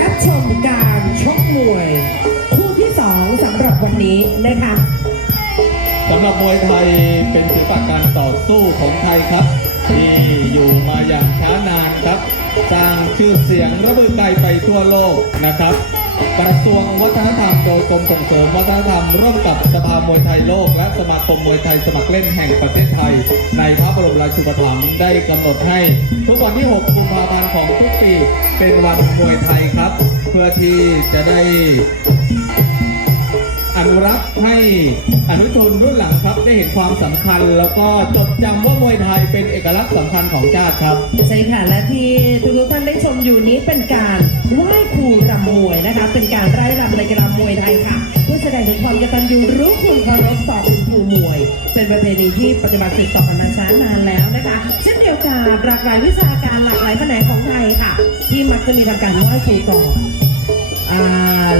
รับชมการชกมวย คู่ที่สองสำหรับวันนี้นะคะสำหรับมวยไทยเป็นศิลปะการต่อสู้ของไทยครับ ที่อยู่มาอย่างช้านานครับ สร้างชื่อเสียงระเบิดไกลไปทั่วโลกนะครับ กระทรวงวัฒนธรรมโดยกรมส่งเสริมวัฒนธรรมร่วมกับสภามวยไทยโลก และสมาคมมวยไทยสมัครเล่นแห่งประเทศไทย ในพระบรมราชูปถัมภ์ได้กำหนดให้ ทุกวันที่ 6 กุมภาพันธ์ของทุกปีเป็นวันมวยไทยครับ เพื่อที่จะได้ นุรักษ์ให้อนุชนรุ่นหลังครับได้เห็นความสำคัญ แล้วก็จดจำว่ามวยไทยเป็นเอกลักษณ์สำคัญของชาติครับ ใช่ค่ะและที่ทุกๆท่านได้ชมอยู่นี้เป็นการไหว้ครูรำมวยนะคะ เป็นการไร้รำในกีฬามวยไทยค่ะเพื่อแสดงถึงความกตัญญูรู้คุณเคารพต่อคุณครูมวย เป็นประเพณีที่ปฏิบัติสืบต่อกันมาช้านานแล้วนะคะเช่นเดียวกับหลากหลายวิชาการหลากหลายแขนงของไทยค่ะ ที่มักจะมีทำการไหว้ครูก่อน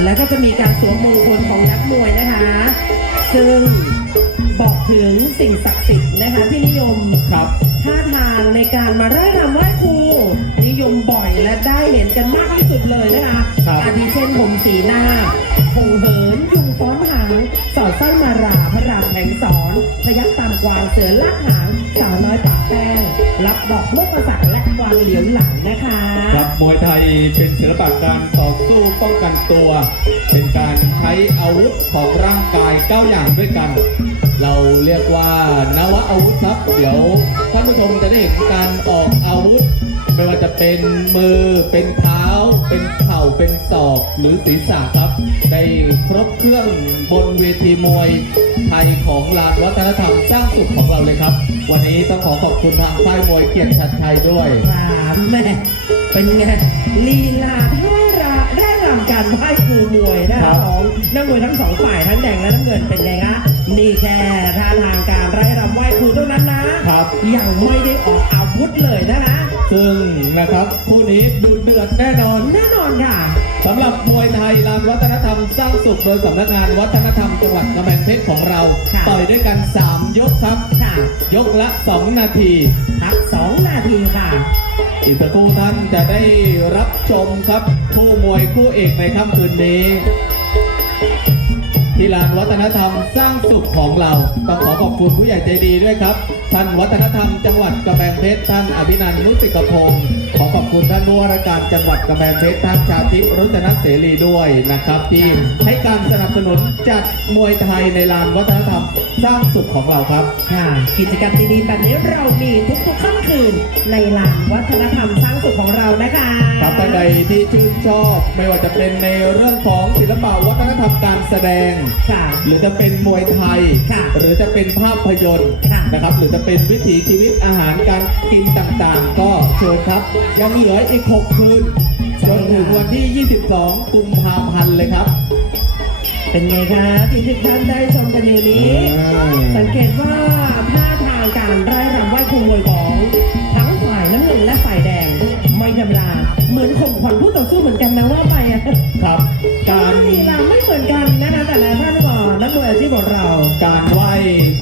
แล้วก็จะมีการสวมมงคลของนักมวยนะคะ ซึ่งบอกถึงสิ่งศักดิ์สิทธิ์นะคะที่นิยมครับท่าทางในการมาไร่รำไหว้ครูนิยมบ่อยและได้เห็นกันมากที่สุดเลยนะคะครับอาทิเช่นผมสีหน้าคงเหินยุงฟ้อนหางสอดไส้มาราพระรามแผงสอนพยักตามกวางเสือลากหางสาวน้อยปากแป้งรับบอกโมกประสักและกวาง เหลียงหลังนะคะครับมวยไทยเป็นศิลปะการต่อสู้ป้องกันตัว เป็นการใช้อาวุธของร่างกายเก้าอย่างด้วยกัน เราเรียกว่านวอาวุธครับ เดี๋ยวท่านผู้ชมจะได้เห็นการออกอาวุธ ไม่ว่าจะเป็นมือเป็นเท้าเป็น เข่าเป็นศอกหรือศีรษะครับ ได้ครบเครื่องบนเวทีมวยไทยของลานวัฒนธรรมสร้างสุขของเราเลยครับ วันนี้ต้องขอขอบคุณทางค่ายมวยเกียรติชัดชัยด้วยครับแม่เป็นไงลีลาท่าระได้รำการไหว้ครูมวยนะครัคะบของนักมวยทั้งสองฝ่ายทั้งแดงและน้ำเงินเป็นไงคะนี่แค่ท่าทางการไร้รำไหว้ครูเท่านั้นนะครับยังไม่ได้ออก อาวุธเลยนะคะซึ่งนะครับคู่นี้ดุเดือดแน่นอนแน่นอนค่ะสำหรับมวยไทยลานวัฒนธรรมสร้างสุขโดยสำนักงานวัฒนธรรมจังหวัดกำแพงเพชรของเราค่ะต่อยด้วยกัน 3 ยกครับค่ะยกละ 2 นาทีพักสองนาทีค่ะอีกสักครู่ท่านจะได้รับชมครับคู่มวยคู่เอกในค่ำคืนนี้ที่ลานวัฒนธรรมสร้างสุขของเราต้องขอขอบคุณผู้ใหญ่ใจดีด้วยครับ ท่านวัฒนธรรมจังหวัดกำแพงเพชรท่านอภินันท์นุติกพงศ์ขอขอบคุณท่านผู้ว่าราชการจังหวัดกำแพงเพชรท่านชาติรุจนเสรีด้วยนะครับ ที่ให้การสนับสนุนจัดมวยไทยในลานวัฒนธรรมสร้างสุขของเราครับ ค่ะ กิจกรรมดีๆแบบนี้เรามีทุกๆค่ำคืนในลานวัฒนธรรมสร้างสุขของเรานะคะครับท่านใดที่ชื่นชอบไม่ว่าจะเป็นในเรื่องของศิลปะวัฒนธรรมการแสดง ค่ะ หรือจะเป็นมวยไทย ค่ะหรือจะเป็นภาพยนตร์ค่ะ นะครับ หรือจะเป็นวิถีชีวิตอาหารการกินต่างๆ ก็เชิญครับยังเหลืออีก 6 คืนจนถึงวันที่ 22 กุมภาพันธ์เลยครับ เป็นไงคะที่ทุกท่านได้ชมกันอยู่นี้อ่าสังเกตว่าท่าทางการไร้รำไหว้ครูมวยของทั้งฝ่ายน้ำเงินและฝ่ายแดงไม่ธรรมดาเหมือนข่มขวัญผู้ต่อสู้เหมือนกันนะว่าไปอะครับ การลีลาไม่เหมือนกัน ของเราการไหว้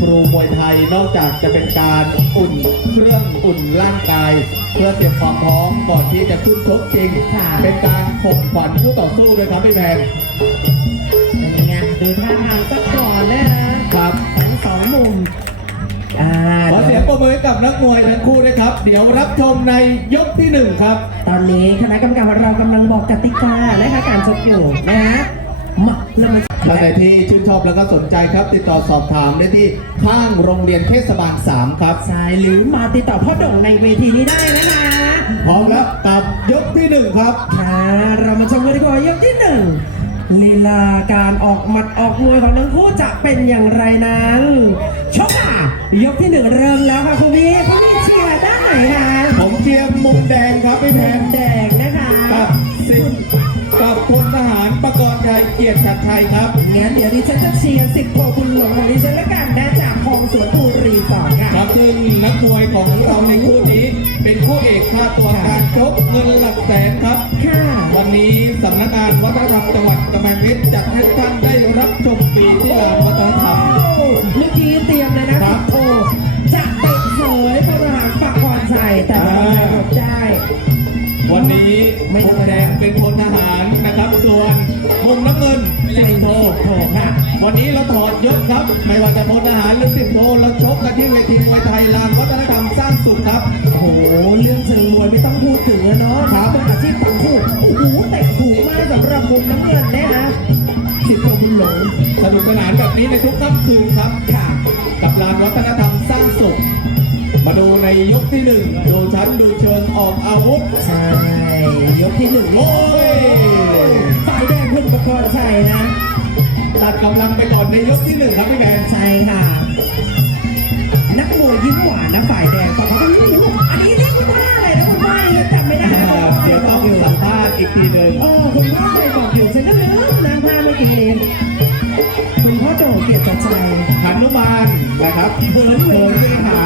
ครูมวยไทยนอกจากจะเป็นการอุ่นเครื่องอุ่นร่างกาย เพื่อเตรียมความพร้อมก่อนที่จะขึ้นชกจริง ค่ะ เป็นการข่มขวัญผู้ต่อสู้ด้วยครับพี่แพนเป็นไงดูท่าทางสักก่อนนะฮะครับทั้งสองมุมอ่าขอเสียงปรบมือให้กับนักมวยทั้งคู่ด้วยครับ เดี๋ยวรับชมในยกที่หนึ่งครับ ตอนนี้คณะกรรมการของเรากำลังบอกกติกานะคะการชกอยู่นะฮะมาเลย ท่านใดที่ชื่นชอบแล้วก็สนใจครับ ติดต่อสอบถามได้ที่ข้างโรงเรียนเทศบาล 3 ครับ ใช่หรือมาติดต่อพ่อโด่งในเวทีนี้ได้นะคะ พร้อมแล้วกับยกที่หนึ่งครับ ค่ะ เรามาชมกันดีกว่ายกที่หนึ่งลีลาการออกหมัดออกมวยของทั้งคู่จะเป็นอย่างไรนั้น ชกค่ะ ยกที่หนึ่งเริ่มแล้วค่ะคุณพี่คุณพี่เชียร์ด้านไหนคะผมเชียร์มุมแดงครับพี่แพนแดง ยเกียรติชัดชัยครับงั้นเดี๋ยวดิฉันจะเชียร์สิบโกคุณหลวงของดิฉันและกันนะจากคลองสวนบุรีสอนค่ะ ครับซึ่งนักมวยของเราในคู่นี้เป็นคู่เอกค่าตัวการชกเงินหลักแสนครับ ค่ะ วันนี้สำนักงานวัฒนธรรมจังหวัดกำแพงเพชรจัดให้ท่านได้รับชมฟรีที่ลานวัฒนธรรม โอ้เมื่อกี้เตรียมเลยนะครับ โอ้ จะเตะเสยประหารปากกรชัยแต่ว่าไม่หลบได้ วันนี้ไม่มุธรมรมแดดางเป็นพลทหารนะครับส่วน มุมน้ำเงินเป็นโทโทค่ะวันนี้เราถอดยศครับ ไม่ว่าจะพลทหารหรือสิบโทเราชกกันที่เวทีมวยไทยลานวัฒนธรรมสร้างสุขครับโอ้โหเรื่องเชิงมวยไม่ต้องพูดถึงแล้วเนาะครับเป็นอาชีพทั้งคู่โอ้โหเตะถูกมากสำหรับมุมน้ำเงินเนี่ยนะสิบโทบุญหลงสนุกสนานแบบนี้ในทุกค่ำคืนครับค่ะกับลานวัฒนธรรมสร้างสุขมาดูในยกที่หนึ่งดูชั้นดูเชิงออกอาวุธใช่ยกที่หนึ่งโอ้ กรณ์ชัยนะ ตัดกำลังไปก่อนในยกที่หนึ่งครับพี่แบนใช่ค่ะ นักมวยยิ้มหวานนะฝ่ายแดงปะเขาก็ยิ้มหวานอันนี้เรียกคุณพ่ออะไรนะคุณพ่อยังจำไม่ได้นะคุณพ่อเดี๋ยวต้องสัมภาษณ์อีกทีหนึ่งเออคุณพ่อเคยบอกอยู่ฉันก็ลืมนะภาพเมื่อกี้นี้คุณพ่อโจเกียรติชัยหันุมานนะครับเหินเวเหินเวหา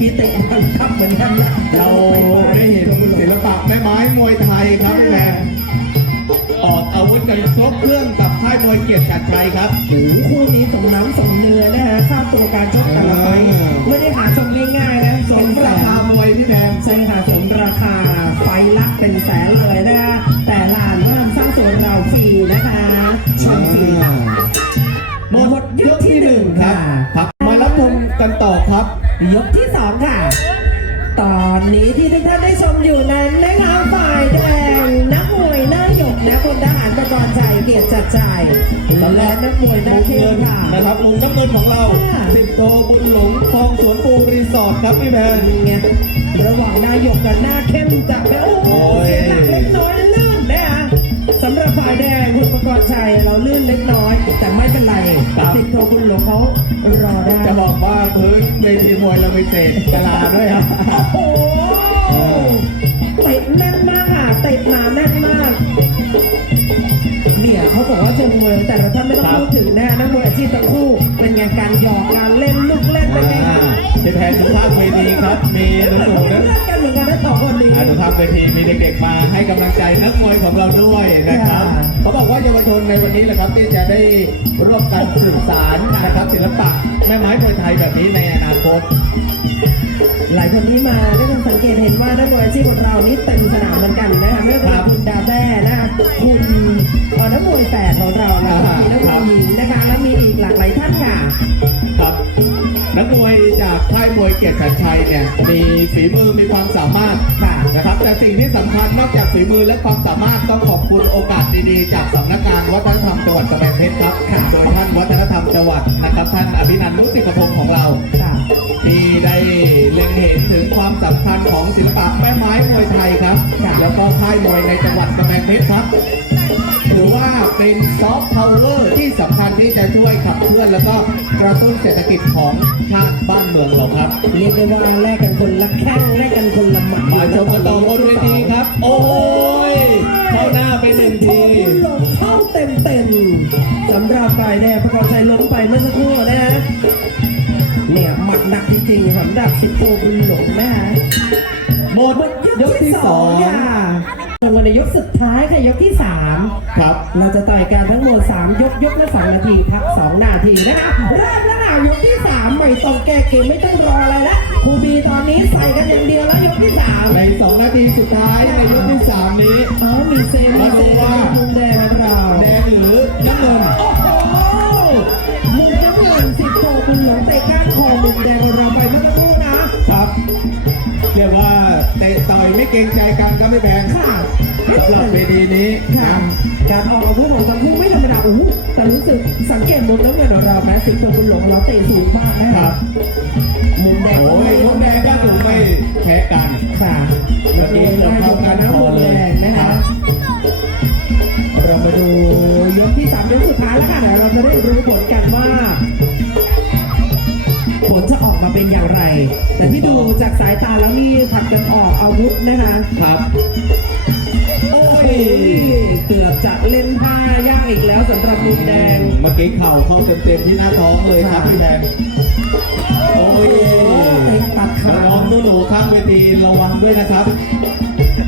กี้เตะมันทับเหมือนกันนะเราได้เห็นศิลปะแม่ไม้มวยไทยครับพี่แบนออกอาวุธกันครบเครื่องกับค่ายมวยเกียรติชัดชัยครับโอ้โหคู่นี้สมน้ำสมเนื้อนะฮะค่าตัวการชกแต่ละไฟต์เออไม่ได้หาชมง่ายๆนะสมราคามวยพี่แบนใช่ค่ะสมราคาไฟละเป็นแสนเลยนะแต่ลานว่านสร้างสวนเราฟรีนะคะชมฟรีค่ะหมดยกที่หนึ่งครับครับมารับชมกันต่อครับ ยกที่สองค่ะ ตอนนี้ที่ทุกท่านได้ชมอยู่นั้นนะคะฝ่ายแดงนักมวยหน้าหยกนะคนทหารประกรณ์ชัยเกียรติจัดใจและนักมวยหน้ามุมเข้เงิมนค่ะ นะครับมุมน้ำเงินของเราค่ะ สิบโตบุญหลงคลองสวนปูรีสอร์ทครับพี่แบนไงระหว่างหน้าหยกกับหน้าเข้มจับแล้วโอ้โหโอ้ย เสียหลักเล็กน้อยลื่นนะคะสำหรับฝ่ายแดงคุณประกรณ์ชัยเราลื่นเล็กน้อย แต่ไม่เป็นไรสิบโทคุณหลวงเขารอได้จะบอกว่า พื้นเวทีมวยเราไปเตะกะลาด้วยครับ โอ้โหเตะแน่นมากค่ะเตะหนาแน่นมาก เนี่ยเขาบอกว่าเจอมวยแต่เราท่านไม่ต้องพูดถึงนะนักมวยอาชีพทั้งคู่เป็นไงการหยอกการเล่นลูกเล่นเป็นไงคะ ที่แพนทุกท่านเวทีครับ มีหนูๆนะเล่นกันเหมือนกันนะสองคนนี้อ่าทุกท่านเวทีมีเด็กๆมาให้กำลังใจนักมวยของเราด้วยนะครับค่ะเขาบอกว่าเยาวชนในวันนี้แหละครับที่จะได้ร่วมกันสืบสารนะครับศิลปะแม่ไม้มวยไทยแบบนี้ในอนาคตหลายคนที่มาได้ทำสังเกตเห็นว่านักมวยอาชีพของเรานี่เต็มสนามเหมือนกันนะคะไม่ว่าจะเป็นคุณดาวแด้นะคะคุณเอ่อนักมวยแฝดของเราแล้วก็มีนักมวยหญิงนะคะ และมีอีกหลากหลายท่านค่ะ ครับนักมวย จากค่ายมวยเกียรติชัดชัยเนี่ยมีฝีมือมีความสามารถค่ะนะครับ แต่สิ่งที่สำคัญนอกจากฝีมือและความสามารถต้องขอบคุณโอกาสดีๆ จากสำนักงานวัฒนธรรมจังหวัดกำแพงเพชรครับค่ะโดยท่านวัฒนธรรมจังหวัดนะครับ ท่านอภินันท์มุสิกพงศ์ของเราค่ะที่ได้เล็งเห็นถึงความสำคัญของศิลปะแม่ไม้มวยไทยครับค่ะแล้วก็ค่ายมวยในจังหวัดกำแพงเพชรครับ ถือว่าเป็นซอฟต์พาวเวอร์ที่สำคัญที่จะช่วยขับเคลื่อนแล้วก็กระตุ้นเศรษฐกิจของชาติบ้านเมืองเราครับ เรียกได้ว่าแลกกันคนละแข้งแลกกันคนละหมัดมาชมกันต่อบนเวทีครับ โอ้ยเข้าหน้าไปหนึ่งทีหลงเข้าเต็มเต็มๆสำหรับฝ่ายแดงประกอบใจล้มไปเมื่อสักครู่นะฮะเนี่ยหมัดหนักจริงๆสำหรับสิบโทบุญหลงนะฮะ หมดยกที่สองค่ะลงมาในยกสุดท้ายค่ะยกที่สามครับ เราจะต่อยกันทั้งหมด3ยกยกละ2นาทีพัก2นาทีนะคะเริ่มแล้วค่ะยกที่3ไม่ต้องแก้เกมไม่ต้องรออะไรแล้วครูบีตอนนี้ใส่กันอย่างเดียวแล้วยกที่3ในสองนาทีสุดท้ายในยกที่สามนี้อ๋อมีเซนมีเซนมุมแดงของเราแดงหรือน้ำเงินโอ้โหมุมน้ำเงินสิบโตบุญหลงเตะก้านคอมุมแดงของเราไปเมื่อสักครู่นะครับ เรียกว่า เตะต่อยไม่เกรงใจกันครับพี่แบงค์ค่ะสำหรับเวทีนี้ค่ะนะการออกอาวุธของทั้งคู่ไม่ธรรมดาอู้แต่รู้สึกสังเกตมุมน้ำเงินของเราไหมสิบโตบุญหลงเราเตะสูงมากนะคครัรับบมุมแดงโอ้ยมุมแดงก็ถูกไม่แพ้กันค่ะเมื่อกี้เราเข้ากันนะพมุอมเลแดยงนะคะเรามาดูยกที่สามยกสุดท้ายแล้วค่ะเดี๋ยวเราจะได้รู้ผลกันว่าผลจะออกมาเป็นอย่างไรแต่ที่ดู จากสายตาแล้วนี่ผัดกันออกอาวุธนะคะครับ โอ้ยเกือบจะเล่นท่ายากอีกแล้วสำหรับมุมแดง เมื่อกี้เข่าเข้าเต็มๆที่หน้าท้องเลยครับพี่แบงค์โอ้ยเตะตัดขาน้องหนูๆข้างเวทีระวังด้วยนะครับ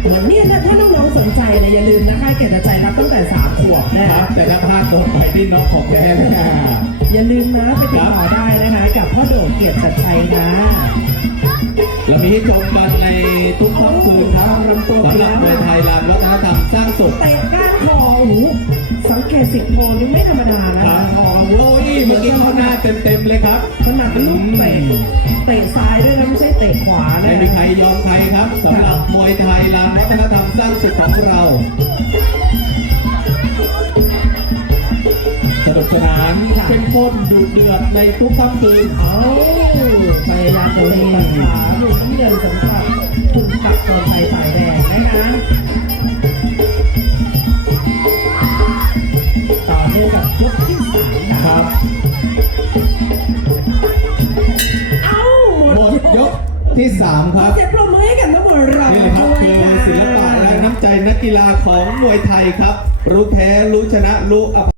เหมือนเนี่ยนะถ้าน้องๆสนใจเนี่ยอย่าลืมนะคะเกียรติใจรับตั้งแต่3คูวบนะครัคะบแต่ถ้าพลาดตกไปที่น็อกของแท้เลยนะอย่าลืมนะไปติดต่อได้นะคะ กับพ่อโด่งเกียรติชัดชัยนะ เรามีให้ชมกันในทุกค่ำคืนครับสำหรับมวยไทยลานวัฒนธรรมสร้างสุดเตะก้านคอโอ้โหสังเกตสิบโทนี่ไม่ธรรมดานะครับคอโอ้ยเมื่อกี้เข้าหน้าเต็มๆเลยครับขนาดเป็นลูกเตะเตะซ้ายด้วยนะไม่ใช่เตะขวานะไม่มีใครยอมใครครับสำหรับมวยไทยลานวัฒนธรรมสร้างสุดของเราสนุกสนานเข้มข้นดูเดือด ในทุกค่ำคืนเอาพยายามตัวเองตัดขาหมุนเงินสำหรับคุณกับตอนไทยฝ่ายแดงนะคะต่อเนื่องกับยกที่สามคค่ะรับเอ้าหมดยกที่3ครับเสียงปรบมือให้กับนักมวยเรานี่แหละครับด้วยคือค่ะศิลปะและน้ำใจนักกีฬาของมวยไทยครับ รู้แพ้รู้ชนะรู้อ